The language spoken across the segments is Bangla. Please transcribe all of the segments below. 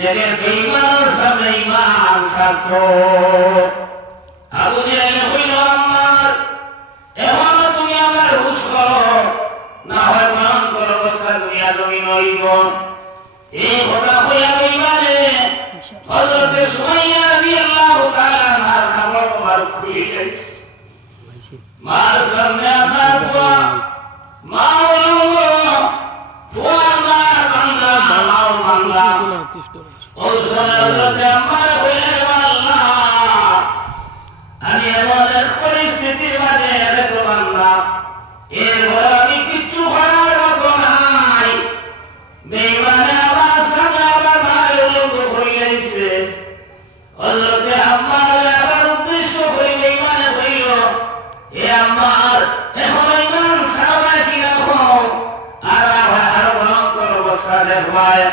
দেখে বেঈমানের সামনে ঈমান ছাত্র আবু জেহেল কইল আম্মার এখনো তুমি আমার হুশ করো না হয় মান করো বসা দুনিয়া জমিন হইব এই কথা কইয়া বেঈমানে হযরত সুমাইয়া রাদিয়াল্লাহু তাআলা মার খবর মোবারক খুলি গেছে মার সামনে আপনার ফুয়া মা ফুয়া আমার বান্দা মাও বান্দা ওই সময় হযরত আম্মার কইলেন আল্লাহ আমি এমন এক পরিস্থিতির মাঝে এত বান্দা এরপর আমি কিচ্ছু করার মতো নাই বেঈমানে আমার সামনে আমার মারে উলঙ্গ করে গেছে হযরত আম্মার আবার উদ্দেশ্য করে বেঈমানে কইল এ আম্মার এখন ঈমান সারা কি রাখো আর আরো ভয়ঙ্কর অবস্থা দেখবায়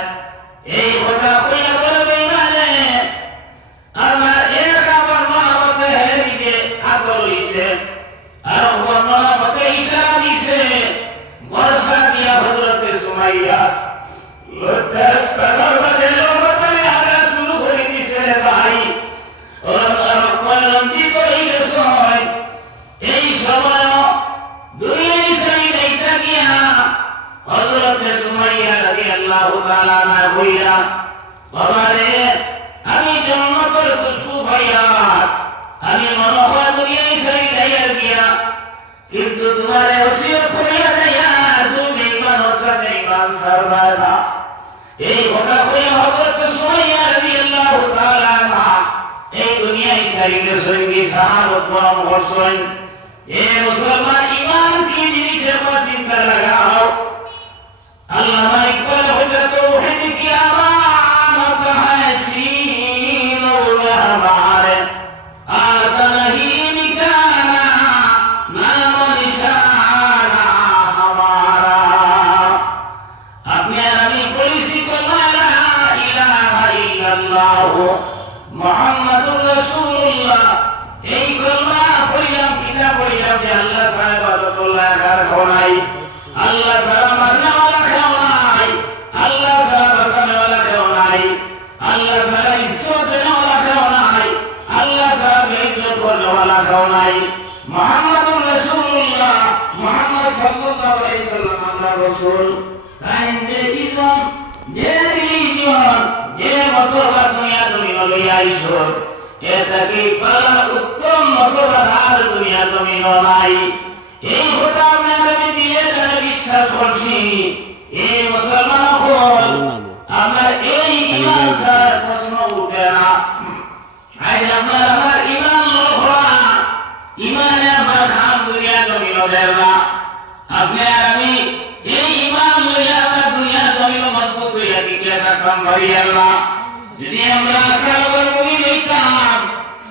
এই কথা কইয়া বলে বেঈমানে আমার এক আবার মনাবতে হেরিকে আতর হইছে আর মনাবতে ইশারা দিছে বর্ষা দিয়া হযরতে সুমাইয়া লজ্জাস পাগল বাদে লবতে আগা শুরু করে দিছে ভাই আর কলন্তি কইলে সয় এই সময় দুনিয়ায় সেই দেইতা গিয়া হযরতে সুমাইয়া রাদিয়াল্লাহু তাআলা না কইরা বাবারে আমি জান্নাতের খুশবু পাইয়া আমি মনে হয় দুনিয়ায় সেই দেইয়ার গিয়া কিন্তু তোমার ওসিয়ত করিয়া দেয়া তুমি বেঈমানের সাথে ঈমান ছাড়বা না এই কথা কইয়া হযরত সুমাইয়া রাদিয়াল্লাহু তাআলা না এই দুনিয়ায় সাইতে সঙ্গী শাহাদাত বরণ করছেন এ মুসলমান ঈমান কি জিনিসের কথা চিন্তা লাগাও আল্লামা ইকবাল হযরত তৌহিদ কি আমানত হাসিন ওয়া মারে আসলহি নিকানা নাম নিশানা হামারা আপনি আমি পরিচিত লা ইলাহা ইল্লাল্লাহ মুহাম্মাদুর রাসূলুল্লাহ এই কলমা পড়িলাম কিতাব পড়িলাম যে আল্লাহ ছাড়া ইবাদতুল্লাহ আর নাই আল্লাহ ছাড়া মারনেওয়ালা কেউ নাই আল্লাহ ছাড়া বাঁচানেওয়ালা কেউ নাই আল্লাহ ছাড়া ইজ্জত দেনেওয়ালা কেউ নাই আল্লাহ ছাড়া বেইজ্জত করনেওয়ালা কেউ নাই মুহাম্মাদুর রাসূলুল্লাহ মুহাম্মদ সাল্লাল্লাহু আলাইহি ওয়াসাল্লাম আল্লাহর রাসূল তাই ইজন যে রিলিজিয়ন যে মতবাদ দুনিয়া জমিন লইয়া আইছো এটা কি বড় উত্তম মতবাদ আর দুনিয়া জমিন নাই এই কথা আমি দিলে জানে বিশ্বাস করছি এই মুসলমান হল আমার এই ঈমান ছাড়া প্রশ্ন উঠে না আজ আমার ঈমান লোহরা ঈমানে আমার খাম দুনিয়া জমিন দেয় না আপনি আর আমি এই ঈমান লইয়া আমরা দুনিয়া জমিন মজবুত হইয়া দিকে থাকতাম ভাই আল্লাহ যদি আমরা সালবার মুনি দিতাম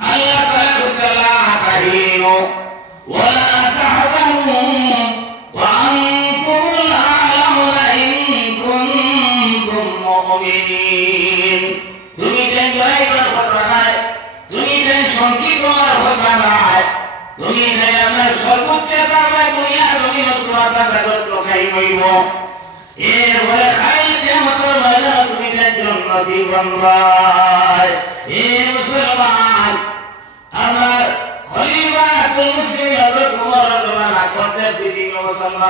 আল্লাহ তাআলা কারীম ওয়ালা তাহজানু ওয়া আনতুমুল আ'লাউনা ইন কুনতুম মুমিনিন তুমি টেনশনের কথা নাই তুমি টেনশন কি করার কথা নাই তুমি আমরা সর্বোচ্চ আমরা দুনিয়া জমিন তোমার কাগজ খাই হইব এর বলে খাই কিয়ামতের ময়দানে তুমি জান্নাতি বান্দায় এ মুসলমান আমার খলিফাতুল মুসলিমিন হযরত ওমর রাদিয়াল্লাহু আনহু করতে বিভিন্ন মুসলমান